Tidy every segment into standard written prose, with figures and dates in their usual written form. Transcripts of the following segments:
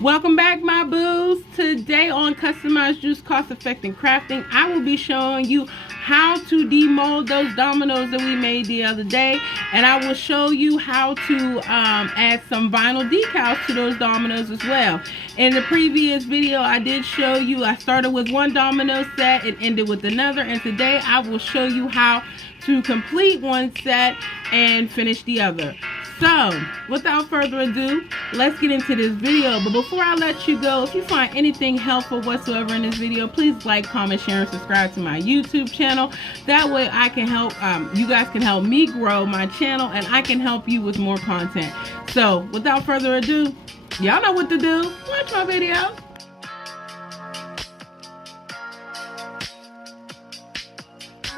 Welcome back, my boos. Today on Customized Juice Cost Effective Crafting, I will be showing you how to demold those dominoes that we made the other day, and I will show you how to add some vinyl decals to those dominoes as well. In the previous video, I did show you I started with one domino set and ended with another, and today I will show you how to complete one set and finish the other. So, without further ado, let's get into this video. But before I let you go, if you find anything helpful whatsoever in this video, please like, comment, share, and subscribe to my YouTube channel. That way I can help, you guys can help me grow my channel, and I can help you with more content. So, without further ado, y'all know what to do. Watch my video.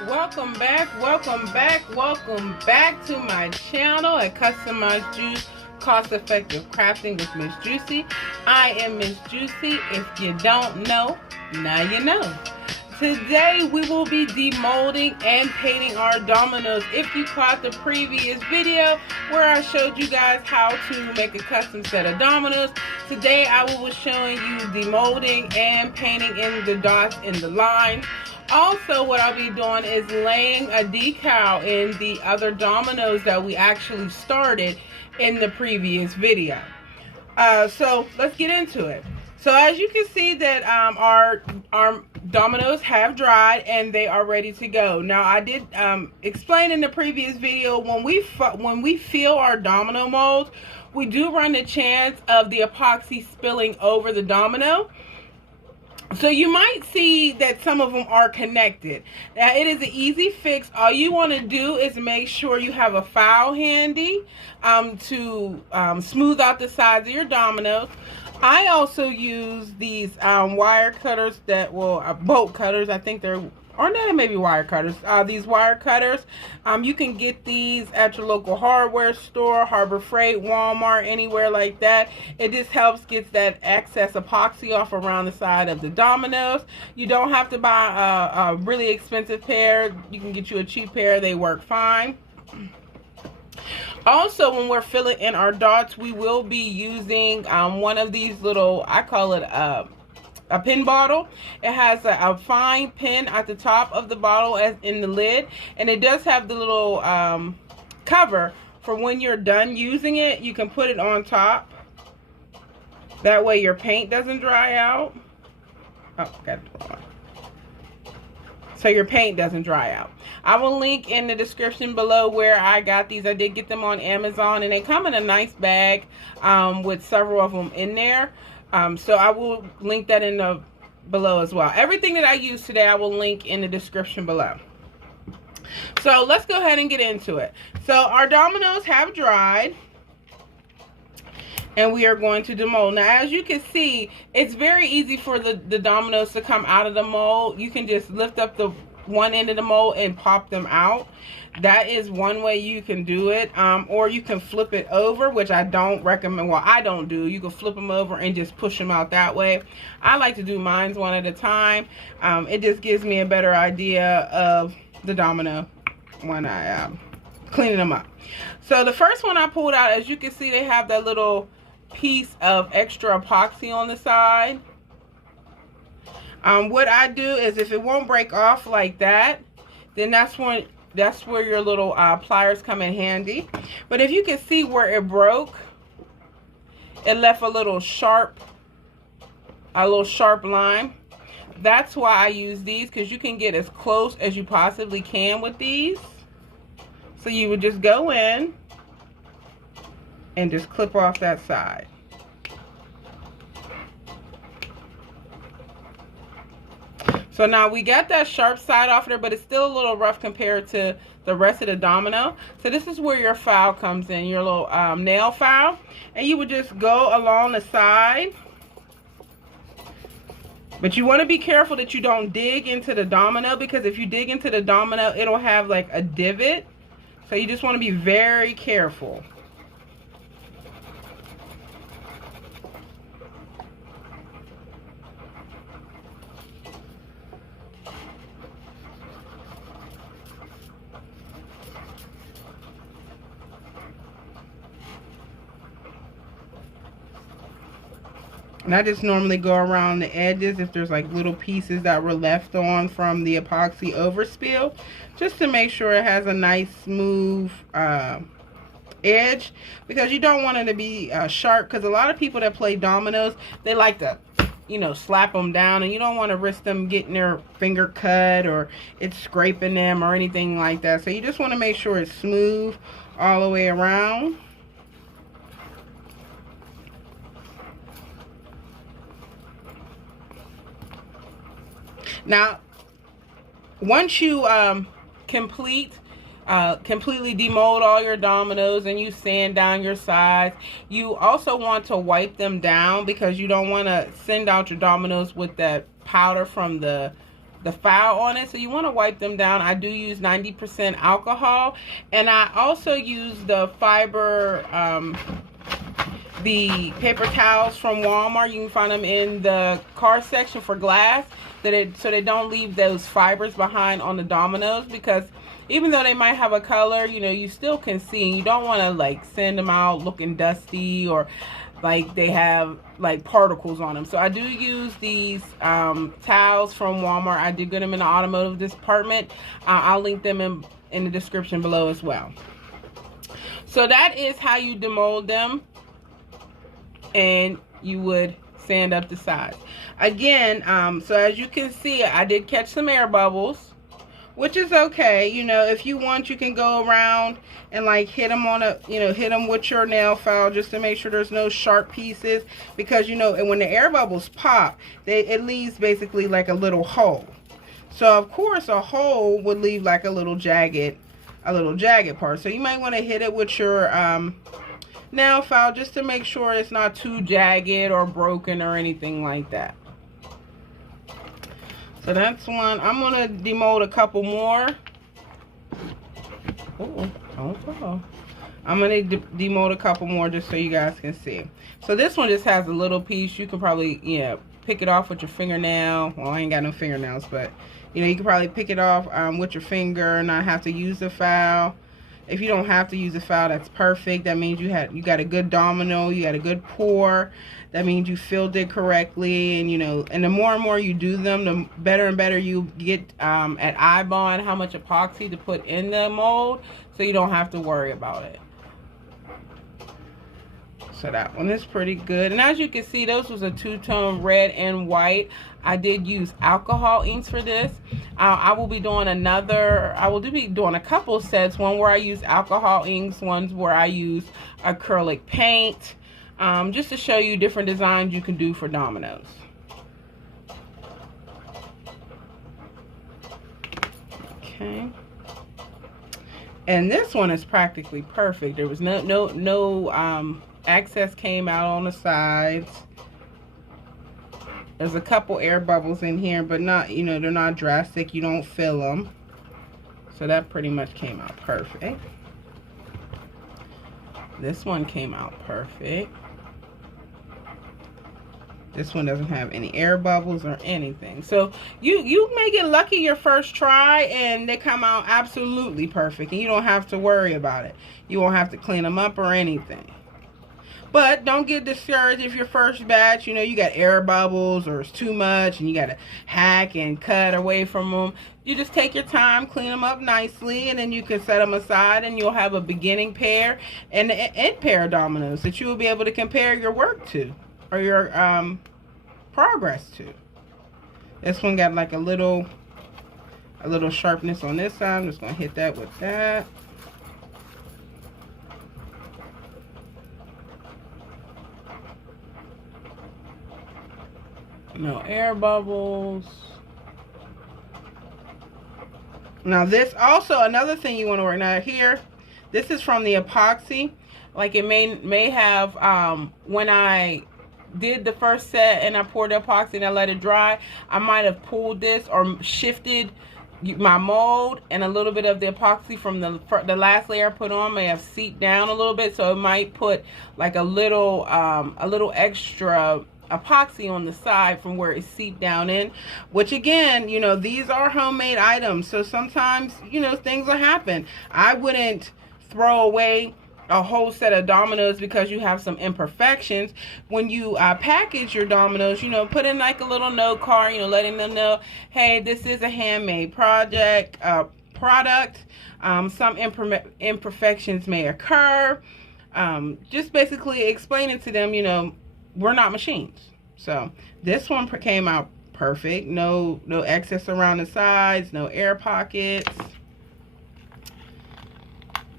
Welcome back to my channel at Customized Juice Cost Effective Crafting with Miss Juicy. I am Miss Juicy. If you don't know, now you know. Today we will be demolding and painting our dominoes. If you caught the previous video where I showed you guys how to make a custom set of dominoes, today I will be showing you demolding and painting in the dots in the line. Also, what I'll be doing is laying a decal in the other dominoes that we actually started in the previous video. So let's get into it. So as you can see that our dominoes have dried and they are ready to go. Now I did explain in the previous video, when we fill our domino molds, we do run the chance of the epoxy spilling over the domino. So you might see that some of them are connected. Now it is an easy fix. All you want to do is make sure you have a file handy to smooth out the sides of your dominoes. I also use these wire cutters that will, bolt cutters, I think they're, or no, maybe wire cutters. These wire cutters, you can get these at your local hardware store, Harbor Freight, Walmart, anywhere like that. It just helps get that excess epoxy off around the side of the dominoes. You don't have to buy a really expensive pair. You can get you a cheap pair. They work fine. Also, when we're filling in our dots, we will be using one of these little, I call it a pin bottle. It has a fine pin at the top of the bottle as in the lid, and it does have the little cover for when you're done using it. You can put it on top. That way your paint doesn't dry out. Oh, got it on. So your paint doesn't dry out. I will link in the description below where I got these. I did get them on Amazon, and they come in a nice bag with several of them in there. So I will link that in the below as well. Everything that I use today, I will link in the description below. So let's go ahead and get into it. So our dominoes have dried, and we are going to demold. Now, as you can see, it's very easy for the dominoes to come out of the mold. You can just lift up the one end of the mold and pop them out. That is one way you can do it. Or you can flip it over, which I don't recommend. Well, I don't do. You can flip them over and just push them out that way. I like to do mine one at a time. It just gives me a better idea of the domino when I cleaning them up. So the first one I pulled out, as you can see, they have that little piece of extra epoxy on the side. What I do is, if it won't break off like that, then that's where your little pliers come in handy. But if you can see where it broke, it left a little sharp line. That's why I use these, because you can get as close as you possibly can with these. So you would just go in and just clip off that side. So now we got that sharp side off there, but it's still a little rough compared to the rest of the domino. So this is where your file comes in, your little nail file. And you would just go along the side. But you want to be careful that you don't dig into the domino, because if you dig into the domino, it'll have like a divot. So you just want to be very careful. And I just normally go around the edges if there's like little pieces that were left on from the epoxy overspill, just to make sure it has a nice smooth edge, because you don't want it to be sharp, because a lot of people that play dominoes, they like to, you know, slap them down, and you don't want to risk them getting their finger cut or it's scraping them or anything like that. So you just want to make sure it's smooth all the way around. Now, once you completely demold all your dominoes and you sand down your sides, you also want to wipe them down, because you don't want to send out your dominoes with that powder from the foul on it. So you want to wipe them down. I do use 90% alcohol, and I also use the fiber the paper towels from Walmart. You can find them in the car section for glass, so they don't leave those fibers behind on the dominoes, because even though they might have a color, you know, you still can see, and you don't want to like send them out looking dusty or like they have like particles on them. So I do use these towels from Walmart. I did get them in the automotive department. I'll link them in the description below as well. So that is how you demold them, and you would sand up the sides. Again, so as you can see, I did catch some air bubbles, which is okay. You know, if you want, you can go around and like hit them on a, you know, hit them with your nail file just to make sure there's no sharp pieces, because you know, and when the air bubbles pop, it leaves basically like a little hole. So of course a hole would leave like a little jagged part. So you might want to hit it with your nail file just to make sure it's not too jagged or broken or anything like that. So that's one. I'm gonna demold a couple more. Oh, don't fall. I'm gonna demold a couple more just so you guys can see. So this one just has a little piece. You can probably, you know, pick it off with your fingernail. Well, I ain't got no fingernails, but you know, you can probably pick it off with your finger and not have to use the file. If you don't have to use a file, that's perfect. That means you got a good domino, you got a good pour. That means you filled it correctly, and you know, and the more and more you do them, the better and better you get at eyeballing how much epoxy to put in the mold, so you don't have to worry about it. So that one is pretty good. And as you can see, those was a two-tone red and white. I did use alcohol inks for this. I will be doing a couple sets, one where I use alcohol inks, ones where I use acrylic paint, just to show you different designs you can do for dominoes. Okay. And this one is practically perfect. There was no excess came out on the sides. There's a couple air bubbles in here, but not, you know, they're not drastic. You don't feel them. So that pretty much came out perfect. This one came out perfect. This one doesn't have any air bubbles or anything. So you may get lucky your first try and they come out absolutely perfect, and you don't have to worry about it. You won't have to clean them up or anything. But don't get discouraged if your first batch, you know, you got air bubbles or it's too much and you got to hack and cut away from them. You just take your time, clean them up nicely, and then you can set them aside, and you'll have a beginning pair and an end pair of dominoes that you will be able to compare your work to, or your progress to. This one got like a little sharpness on this side. I'm just going to hit that with that. No air bubbles. Now this also, another thing you want to work, now here, this is from the epoxy. Like it may have, when I did the first set and I poured the epoxy and I let it dry, I might have pulled this or shifted my mold, and a little bit of the epoxy from the last layer I put on may have seeped down a little bit, so it might put like a little extra epoxy on the side from where it seeped down in, which again, you know, these are homemade items, so sometimes, you know, things will happen. I wouldn't throw away a whole set of dominoes because you have some imperfections. When you package your dominoes, put in like a little note card, letting them know, hey, this is a handmade product. Some imperfections may occur. Just basically explaining to them, we're not machines. So this one came out perfect. No excess around the sides, no air pockets.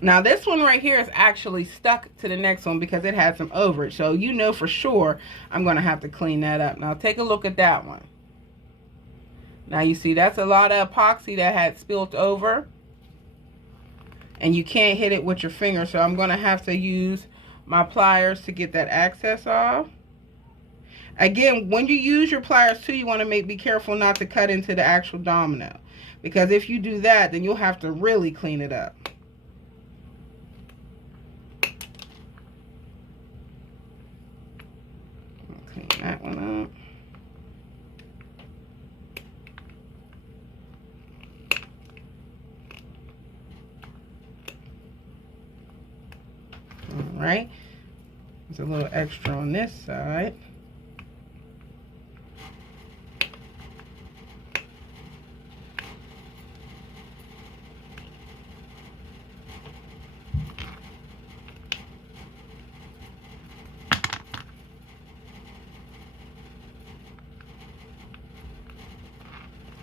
Now this one right here is actually stuck to the next one because it had some overage. So for sure I'm going to have to clean that up. Now take a look at that one. Now you see that's a lot of epoxy that had spilled over. And you can't hit it with your finger. So I'm going to have to use my pliers to get that excess off. Again, when you use your pliers too, you want to be careful not to cut into the actual domino. Because if you do that, then you'll have to really clean it up. Clean that one up. All right. There's a little extra on this side.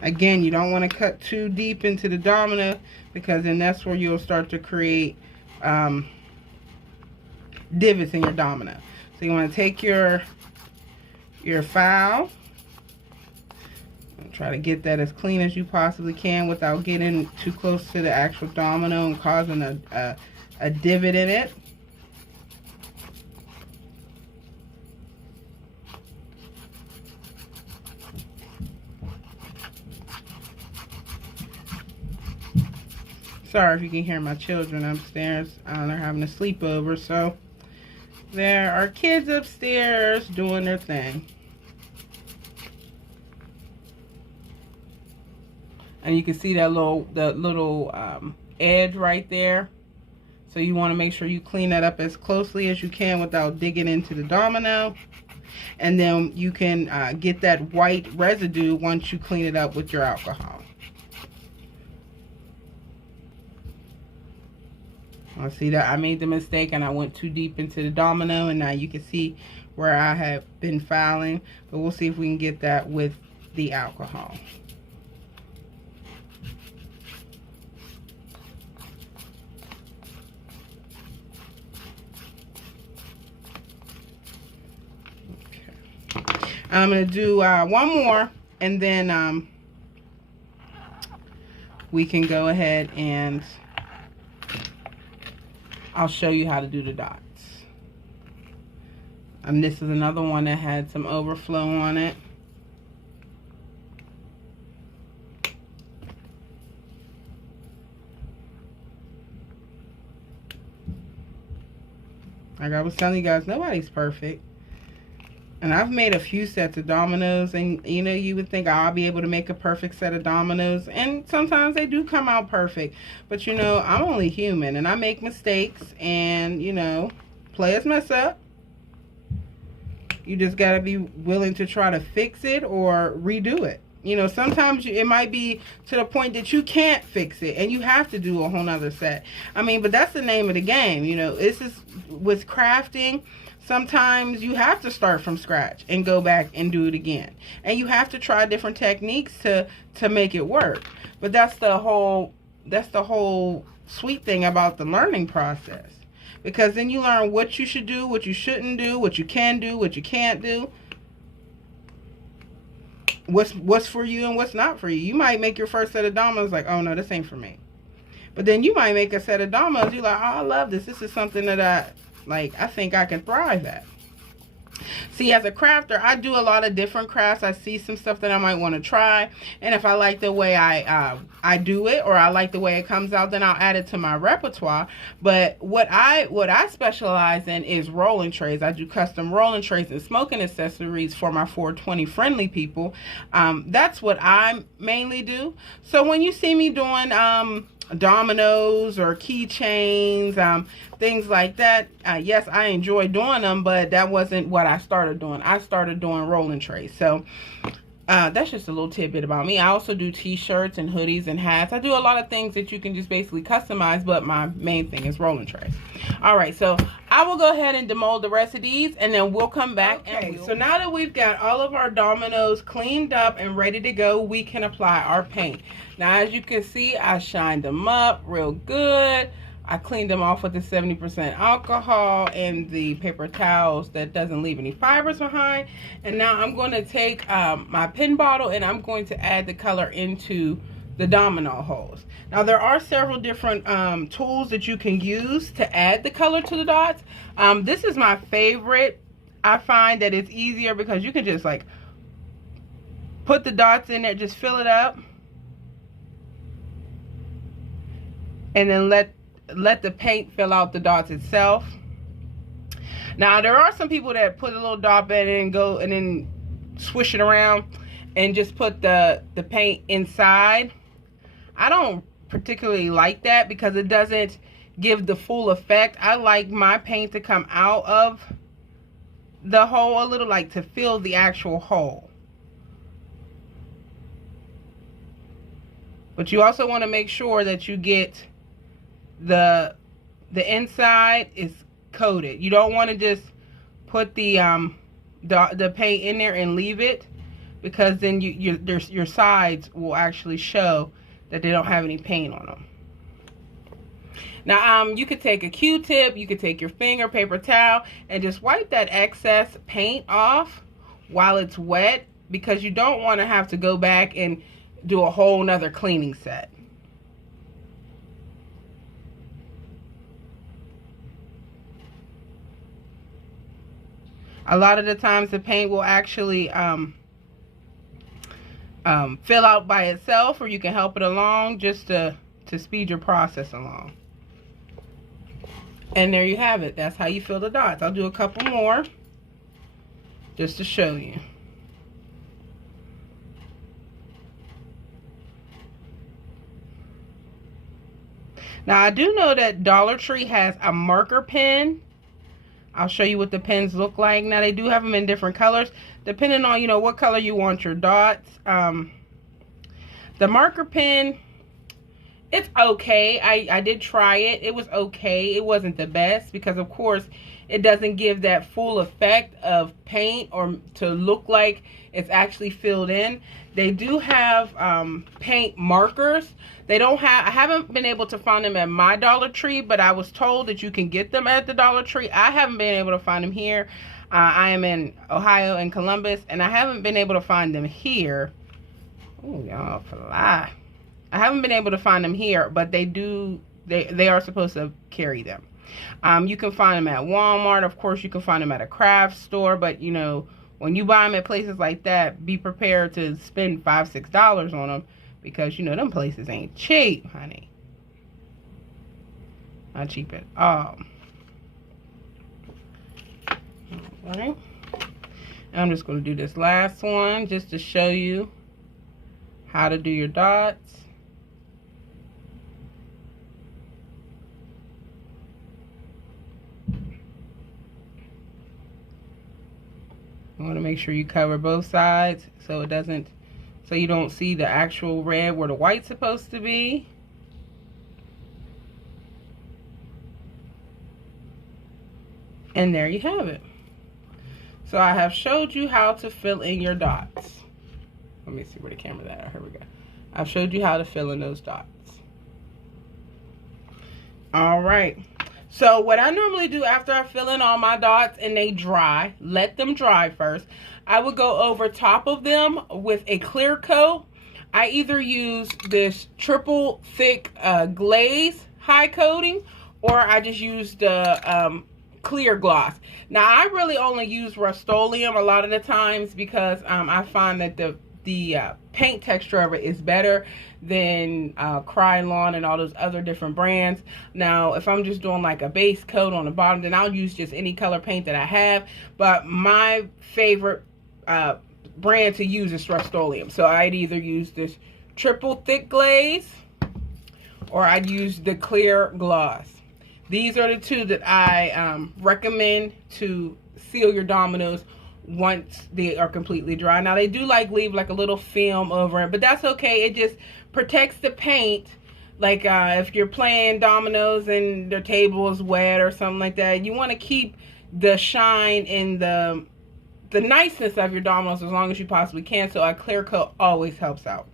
Again, you don't want to cut too deep into the domino because then that's where you'll start to create divots in your domino. So you want to take your file and try to get that as clean as you possibly can without getting too close to the actual domino and causing a divot in it. Sorry if you can hear my children upstairs. They're having a sleepover, so there are kids upstairs doing their thing. And you can see that little edge right there. So you want to make sure you clean that up as closely as you can without digging into the domino. And then you can get that white residue once you clean it up with your alcohol. I see that I made the mistake and I went too deep into the domino, and now you can see where I have been filing, but we'll see if we can get that with the alcohol. Okay. I'm going to do one more, and then we can go ahead and I'll show you how to do the dots. And this is another one that had some overflow on it. Like I was telling you guys, nobody's perfect. And I've made a few sets of dominoes, and you would think I'll be able to make a perfect set of dominoes, and sometimes they do come out perfect. But I'm only human and I make mistakes, and players mess up. You just gotta be willing to try to fix it or redo it. Sometimes it might be to the point that you can't fix it and you have to do a whole nother set. But that's the name of the game. This is with crafting. Sometimes you have to start from scratch and go back and do it again. And you have to try different techniques to make it work. But that's the whole sweet thing about the learning process. Because then you learn what you should do, what you shouldn't do, what you can do, what you can't do. What's for you and what's not for you. You might make your first set of dominoes like, oh no, this ain't for me. But then you might make a set of dominoes, you're like, oh, I love this. This is something that I think I can thrive at. See, as a crafter, I do a lot of different crafts. I see some stuff that I might want to try, and if I like the way I do it, or I like the way it comes out, then I'll add it to my repertoire. But what I specialize in is rolling trays. I do custom rolling trays and smoking accessories for my 420 friendly people. That's what I mainly do. So when you see me doing dominoes or keychains, things like that. Yes, I enjoy doing them, but that wasn't what I started doing. I started doing rolling trays. So that's just a little tidbit about me. I also do t-shirts and hoodies and hats. I do a lot of things that you can just basically customize, but my main thing is rolling trays. All right, so I will go ahead and demold the rest of these, and then we'll come back. Okay, so now that we've got all of our dominoes cleaned up and ready to go, we can apply our paint. Now, as you can see, I shined them up real good. I cleaned them off with the 70% alcohol and the paper towels that doesn't leave any fibers behind. And now I'm going to take my pen bottle and I'm going to add the color into the domino holes. Now there are several different tools that you can use to add the color to the dots. This is my favorite. I find that it's easier because you can just like put the dots in there, just fill it up, and then let the paint fill out the dots itself. Now there are some people that put a little dot in and go and then swish it around and just put the paint inside. I don't particularly like that because it doesn't give the full effect. I like my paint to come out of the hole a little, like to fill the actual hole. But you also want to make sure that you get the inside is coated. You don't want to just put the paint in there and leave it, because then your sides will actually show that they don't have any paint on them. Now you could take a Q-tip, you could take your finger, paper towel, and just wipe that excess paint off while it's wet, because you don't want to have to go back and do a whole nother cleaning set. A lot of the times the paint will actually fill out by itself, or you can help it along just to speed your process along. And there you have it. That's how you fill the dots. I'll do a couple more just to show you. Now I do know that Dollar Tree has a marker pen. I'll show you what the pens look like. Now they do have them in different colors, depending on, you know, what color you want your dots. The marker pen, it's okay. I did try it. It was okay. It wasn't the best because, of course, it doesn't give that full effect of paint or to look like it's actually filled in. They do have paint markers. They don't have, I haven't been able to find them at my Dollar Tree, but I was told that you can get them at the Dollar Tree. I haven't been able to find them here. I am in Ohio and Columbus, and I haven't been able to find them here. Oh, y'all fly. I haven't been able to find them here, but they do, they are supposed to carry them. You can find them at Walmart. Of course, you can find them at a craft store, but you know, when you buy them at places like that, be prepared to spend $5, $6 on them, because you know them places ain't cheap, honey. Not cheap at all. All right. And I'm just going to do this last one just to show you how to do your dots. You want to make sure you cover both sides so it doesn't, so you don't see the actual red where the white's supposed to be. And there you have it. So I have showed you how to fill in your dots. Let me see where the camera's at. Here we go. I've showed you how to fill in those dots. All right. So what I normally do after I fill in all my dots and they dry, let them dry first, I would go over top of them with a clear coat. I either use this triple thick glaze high coating, or I just use the clear gloss. Now I really only use Rust-Oleum a lot of the times because I find that the paint texture of it is better than Krylon and all those other different brands. Now if I'm just doing like a base coat on the bottom, then I'll use just any color paint that I have, but my favorite brand to use is Rust-Oleum. So I'd either use this triple thick glaze, or I'd use the clear gloss. These are the two that I recommend to seal your dominoes once they are completely dry. Now they do leave like a little film over it, but that's okay. It just protects the paint. Like if you're playing dominoes and the table is wet or something like that, you want to keep the shine and the niceness of your dominoes as long as you possibly can. So a clear coat always helps out.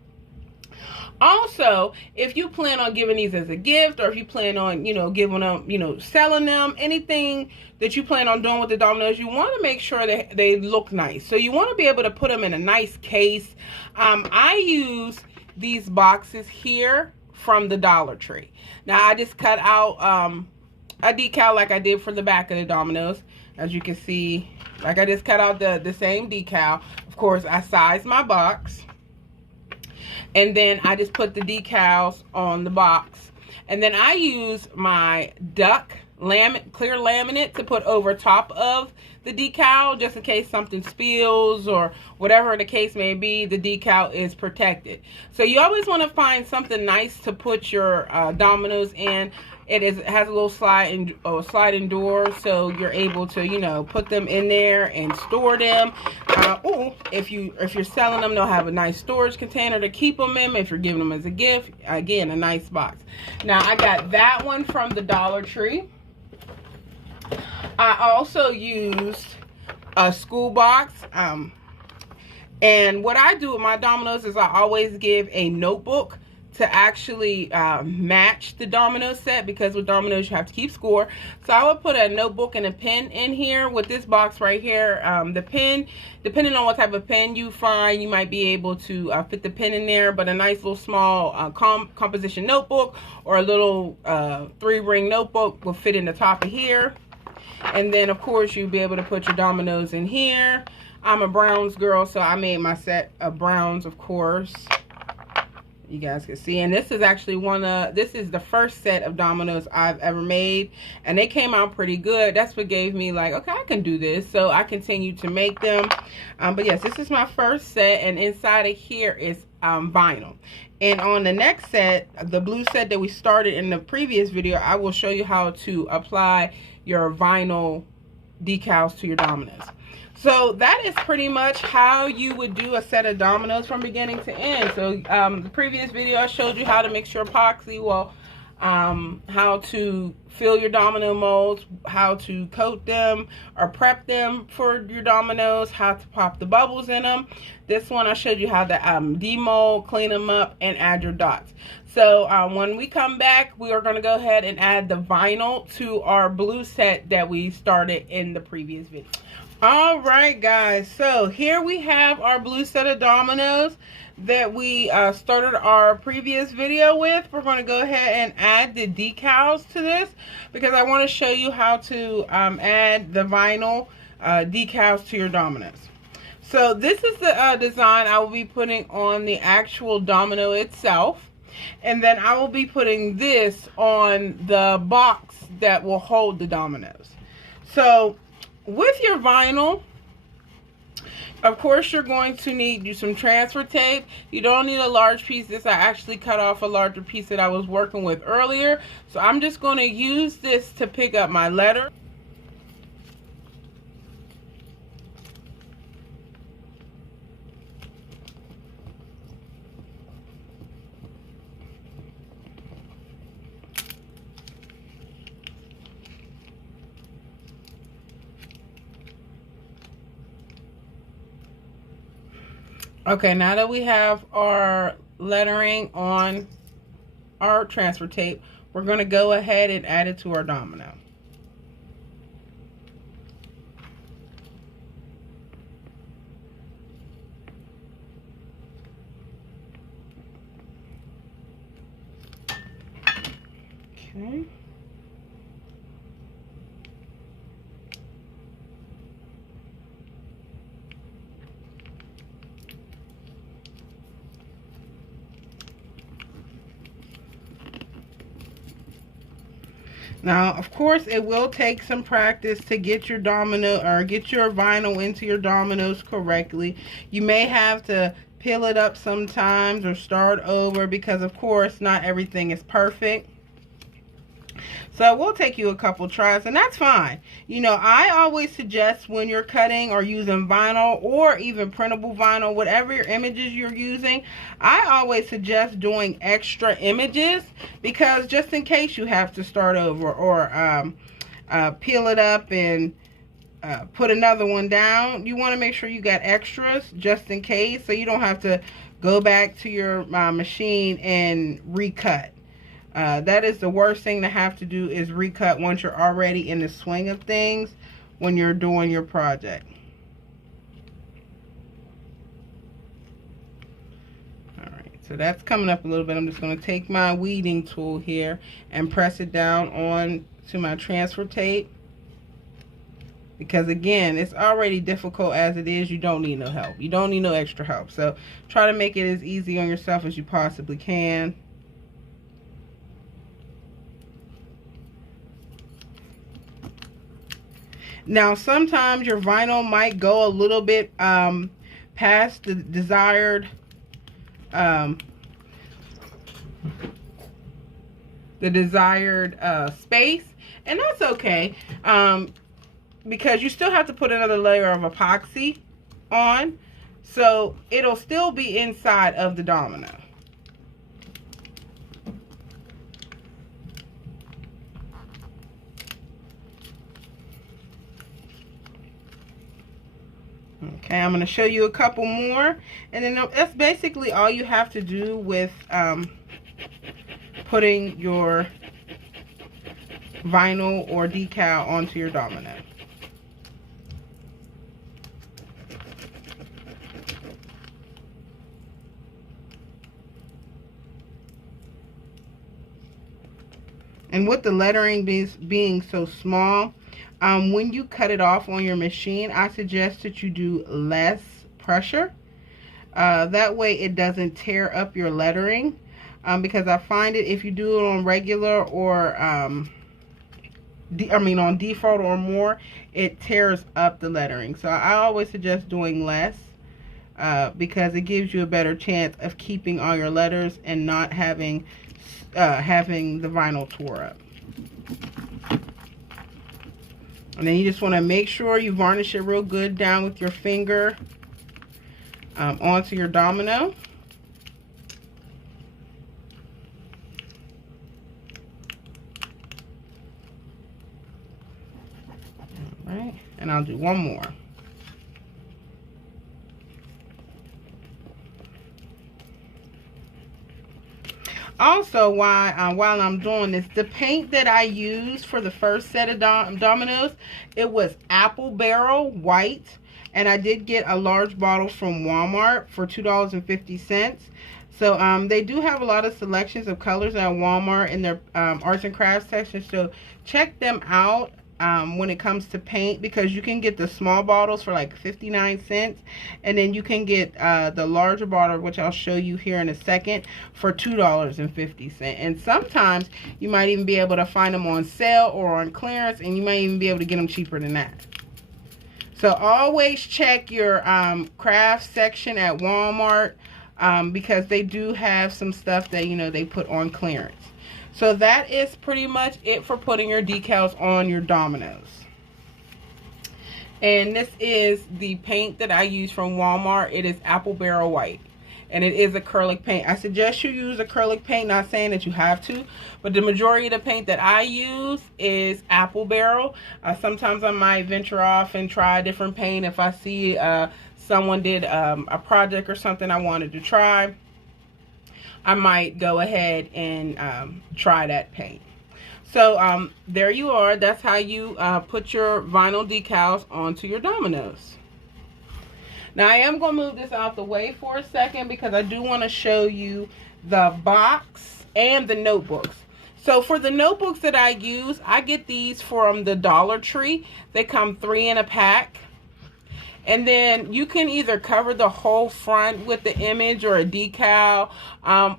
Also, if you plan on giving these as a gift, or if you plan on, giving them, selling them, anything that you plan on doing with the dominoes, you want to make sure that they look nice. So you want to be able to put them in a nice case. I use these boxes here from the Dollar Tree. Now, I just cut out a decal like I did for the back of the dominoes. As you can see, like I just cut out the same decal. Of course, I sized my box. And then I just put the decals on the box. And then I use my duck clear laminate to put over top of the decal, just in case something spills or whatever the case may be, the decal is protected. So you always want to find something nice to put your dominoes in. It has a little sliding door, so you're able to, put them in there and store them. If you're selling them, they'll have a nice storage container to keep them in. If you're giving them as a gift, again, a nice box. Now, I got that one from the Dollar Tree. I also used a school box. And what I do with my dominoes is I always give a notebook to actually match the domino set, because with dominoes you have to keep score. So I would put a notebook and a pen in here. With this box right here, the pen, depending on what type of pen you find, you might be able to fit the pen in there, but a nice little small composition notebook or a little 3-ring notebook will fit in the top of here. And then of course you'll be able to put your dominoes in here. I'm a browns girl, so I made my set of browns, of course. You guys can see, and this is actually this is the first set of dominoes I've ever made, and they came out pretty good. That's what gave me like, okay, I can do this. So I continued to make them. But yes, this is my first set, and inside of here is vinyl. And on the next set, the blue set that we started in the previous video, I will show you how to apply your vinyl decals to your dominoes. So that is pretty much how you would do a set of dominoes from beginning to end. So the previous video I showed you how to mix your epoxy, how to fill your domino molds, how to coat them or prep them for your dominoes, how to pop the bubbles in them. This one I showed you how to demold, clean them up, and add your dots. So when we come back, we are going to go ahead and add the vinyl to our blue set that we started in the previous video. All right, guys, so here we have our blue set of dominoes that we started our previous video with. We're going to go ahead and add the decals to this, because I want to show you how to add the vinyl decals to your dominoes. So this is the design I will be putting on the actual domino itself, and then I will be putting this on the box that will hold the dominoes. So with your vinyl, of course, you're going to need some transfer tape. You don't need a large piece. This I actually cut off a larger piece that I was working with earlier. So I'm just going to use this to pick up my letter. Okay, now that we have our lettering on our transfer tape, we're going to go ahead and add it to our domino. Okay. Now, of course, it will take some practice to get your domino or get your vinyl into your dominoes correctly. You may have to peel it up sometimes or start over, because of course not everything is perfect. So it will take you a couple tries, and that's fine. You know, I always suggest when you're cutting or using vinyl or even printable vinyl, whatever your images you're using, I always suggest doing extra images, because just in case you have to start over or peel it up and put another one down, you want to make sure you got extras just in case, so you don't have to go back to your machine and recut. That is the worst thing to have to do, is recut once you're already in the swing of things when you're doing your project. Alright, so that's coming up a little bit. I'm just going to take my weeding tool here and press it down on to my transfer tape. Because again, it's already difficult as it is. You don't need no help. You don't need no extra help. So try to make it as easy on yourself as you possibly can. Now, sometimes your vinyl might go a little bit past the desired space, and that's okay, because you still have to put another layer of epoxy on, so it'll still be inside of the domino. Okay, I'm going to show you a couple more, and then that's basically all you have to do with putting your vinyl or decal onto your domino. And with the lettering being so small, when you cut it off on your machine, I suggest that you do less pressure. That way it doesn't tear up your lettering. Because I find it, if you do it on regular or, on default or more, it tears up the lettering. So I always suggest doing less, because it gives you a better chance of keeping all your letters and not having the vinyl tore up. And then you just want to make sure you varnish it real good down with your finger onto your domino. All right, and I'll do one more. Also, while I'm doing this, the paint that I used for the first set of dominoes, it was apple barrel white, and I did get a large bottle from Walmart for $2.50. So they do have a lot of selections of colors at Walmart in their arts and crafts section, so check them out when it comes to paint, because you can get the small bottles for like 59 cents, and then you can get the larger bottle, which I'll show you here in a second, for $2.50. And sometimes you might even be able to find them on sale or on clearance, and you might even be able to get them cheaper than that. So always check your craft section at Walmart, because they do have some stuff that, you know, they put on clearance. So that is pretty much it for putting your decals on your dominoes. And this is the paint that I use from Walmart. It is apple barrel white, and it is acrylic paint. I suggest you use acrylic paint, not saying that you have to, but the majority of the paint that I use is apple barrel. Sometimes I might venture off and try a different paint if I see someone did a project or something I wanted to try. I might go ahead and try that paint. So there you are. That's how you put your vinyl decals onto your dominoes. Now I am going to move this out the way for a second, because I do want to show you the box and the notebooks. So for the notebooks that I use, I get these from the Dollar Tree. They come 3 in a pack. And then you can either cover the whole front with the image or a decal,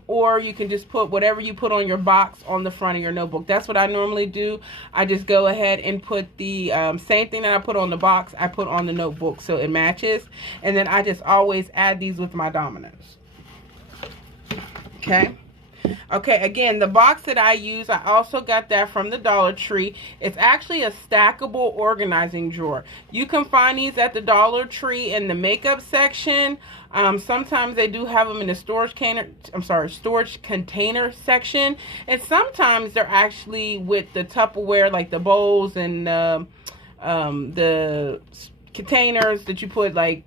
or you can just put whatever you put on your box on the front of your notebook. That's what I normally do. I just go ahead and put the same thing that I put on the box, I put on the notebook so it matches. And then I just always add these with my Dominoes. Okay. Okay, again, the box that I use, I also got that from the Dollar Tree. It's actually a stackable organizing drawer. You can find these at the Dollar Tree in the makeup section. Sometimes they do have them in the storage container section. And sometimes they're actually with the Tupperware, like the bowls and the containers that you put like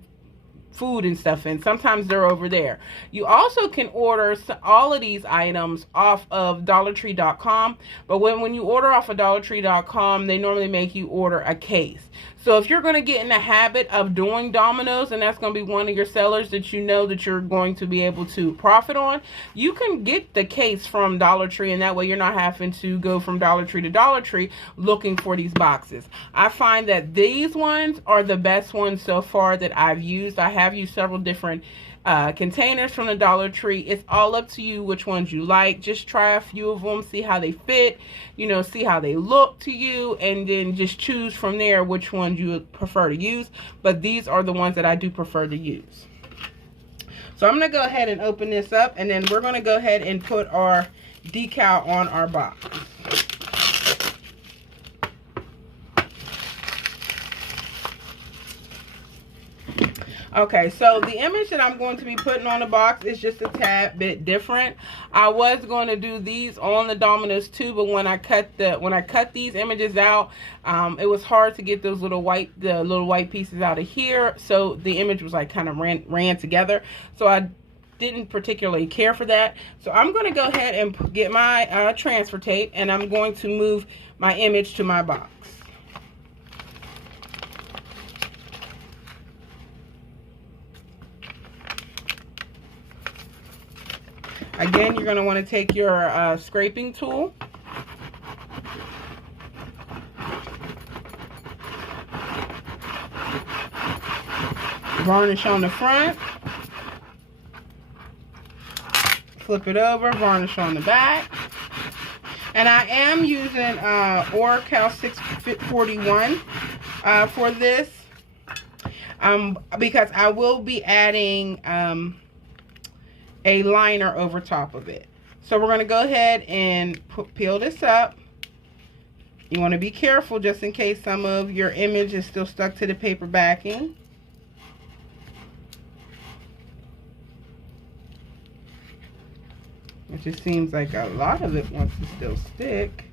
food and stuff in. Sometimes they're over there. You also can order all of these items off of DollarTree.com, but when you order off of DollarTree.com, they normally make you order a case. So if you're going to get in the habit of doing Dominoes, and that's going to be one of your sellers that you know that you're going to be able to profit on, you can get the case from Dollar Tree, and that way you're not having to go from Dollar Tree to Dollar Tree looking for these boxes. I find that these ones are the best ones so far that I've used. I have used several different containers from the Dollar Tree. It's all up to you which ones you like. Just try a few of them, see how they fit, you know, see how they look to you, and then just choose from there which ones you would prefer to use. But these are the ones that I do prefer to use. So I'm going to go ahead and open this up, and then we're going to go ahead and put our decal on our box. Okay, so the image that I'm going to be putting on the box is just a tad bit different. I was going to do these on the Dominoes too, but when I cut these images out, it was hard to get those little white pieces out of here. So the image was like kind of ran together. So I didn't particularly care for that. So I'm going to go ahead and get my transfer tape, and I'm going to move my image to my box. Again, you're going to want to take your scraping tool. Varnish on the front. Flip it over, varnish on the back. And I am using Oracal 641 for this because I will be adding a liner over top of it. So we're going to go ahead and peel this up. You want to be careful just in case some of your image is still stuck to the paper backing. It just seems like a lot of it wants to still stick.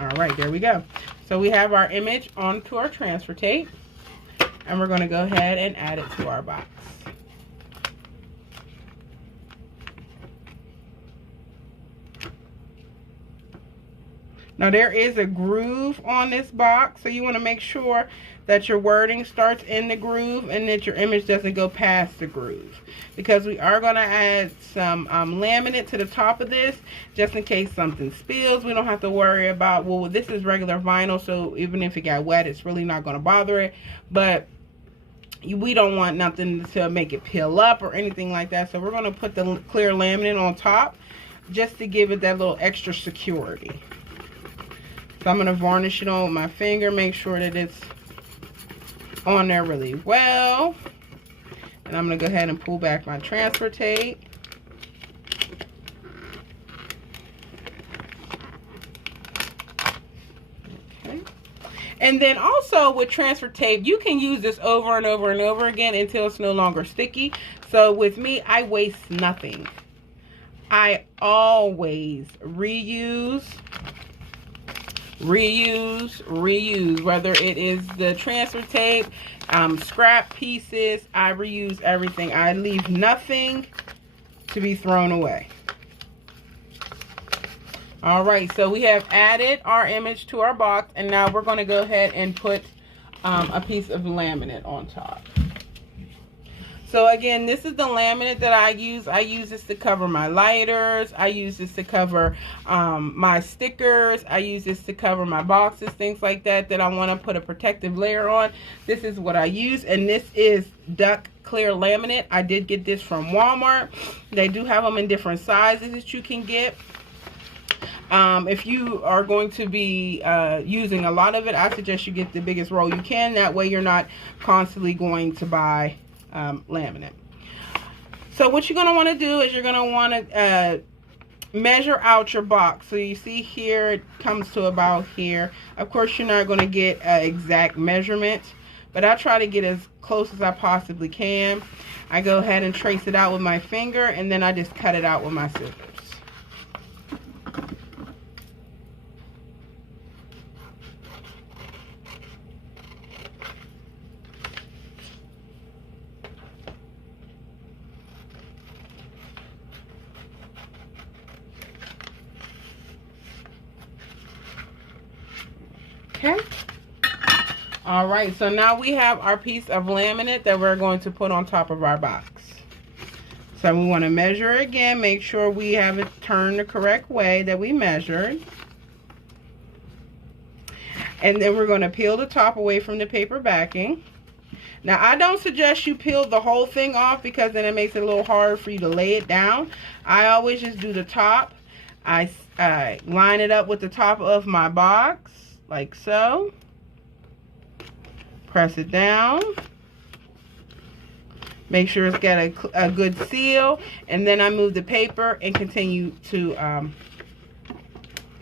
All right, there we go. So we have our image onto our transfer tape, and we're going to go ahead and add it to our box. Now there is a groove on this box, so you want to make sure that your wording starts in the groove and that your image doesn't go past the groove, because we are going to add some laminate to the top of this just in case something spills. We don't have to worry about, well, this is regular vinyl, so even if it got wet, it's really not going to bother it, but we don't want nothing to make it peel up or anything like that. So we're going to put the clear laminate on top just to give it that little extra security. So I'm going to varnish it on with my finger, make sure that it's on there really well. And I'm going to go ahead and pull back my transfer tape. Okay. And then also with transfer tape, you can use this over and over and over again until it's no longer sticky. So with me, I waste nothing. I always reuse, whether it is the transfer tape, scrap pieces. I reuse everything. I leave nothing to be thrown away. All right, so we have added our image to our box, and now we're going to go ahead and put a piece of laminate on top. So again, this is the laminate that I use. I use this to cover my lighters. I use this to cover my stickers. I use this to cover my boxes, things like that I want to put a protective layer on. This is what I use, and this is duck clear laminate. I did get this from Walmart. They do have them in different sizes that you can get. If you are going to be using a lot of it, I suggest you get the biggest roll you can. That way you're not constantly going to buy laminate. So what you're going to want to do is you're going to want to measure out your box. So you see here it comes to about here. Of course you're not going to get an exact measurement, but I try to get as close as I possibly can. I go ahead and trace it out with my finger, and then I just cut it out with my scissors. Okay. All right, so now we have our piece of laminate that we're going to put on top of our box. So we want to measure again, make sure we have it turned the correct way that we measured. And then we're going to peel the top away from the paper backing. Now, I don't suggest you peel the whole thing off because then it makes it a little hard for you to lay it down. I always just do the top. I line it up with the top of my box, like so. Press it down. Make sure it's got a good seal. And then I move the paper and continue to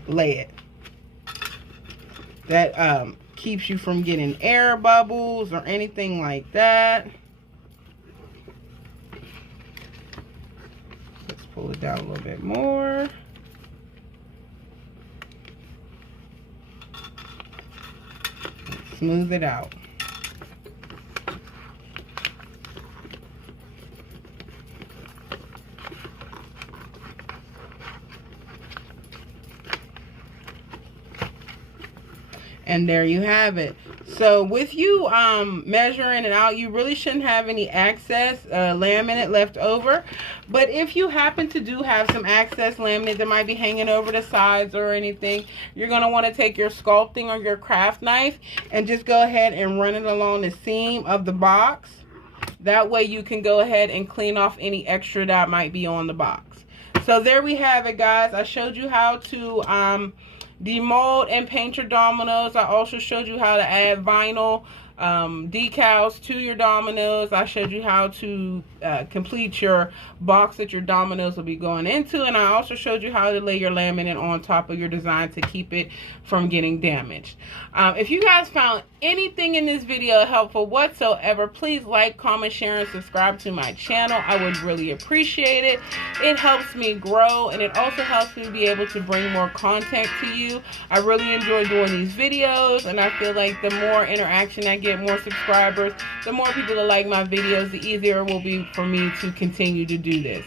lay it. That keeps you from getting air bubbles or anything like that. Let's pull it down a little bit more. Smooth it out. And there you have it. So with you measuring it out, you really shouldn't have any excess laminate left over. But if you happen to do have some excess laminate that might be hanging over the sides or anything, you're going to want to take your sculpting or your craft knife and just go ahead and run it along the seam of the box. That way you can go ahead and clean off any extra that might be on the box. So there we have it, guys. I showed you how to demold and paint your dominoes. I also showed you how to add vinyl decals to your dominoes. I showed you how to complete your box that your dominoes will be going into, and I also showed you how to lay your laminate on top of your design to keep it from getting damaged. If you guys found anything in this video helpful whatsoever, please like, comment, share, and subscribe to my channel. I would really appreciate it. It helps me grow, and it also helps me be able to bring more content to you. I really enjoy doing these videos, and I feel like the more interaction I get, more subscribers, the more people that like my videos, the easier it will be for me to continue to do this.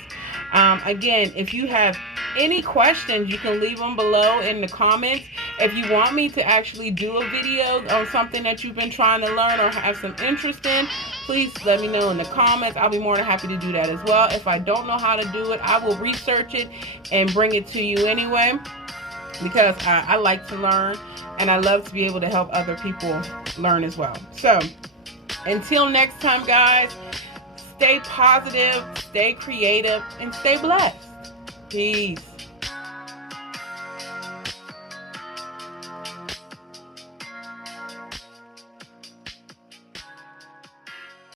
Again, if you have any questions, you can leave them below in the comments. If you want me to actually do a video on something that you've been trying to learn or have some interest in, please let me know in the comments. I'll be more than happy to do that as well. If I don't know how to do it, I will research it and bring it to you anyway, because I like to learn and I love to be able to help other people learn as well. So until next time, guys, stay positive, stay creative, and stay blessed. Peace.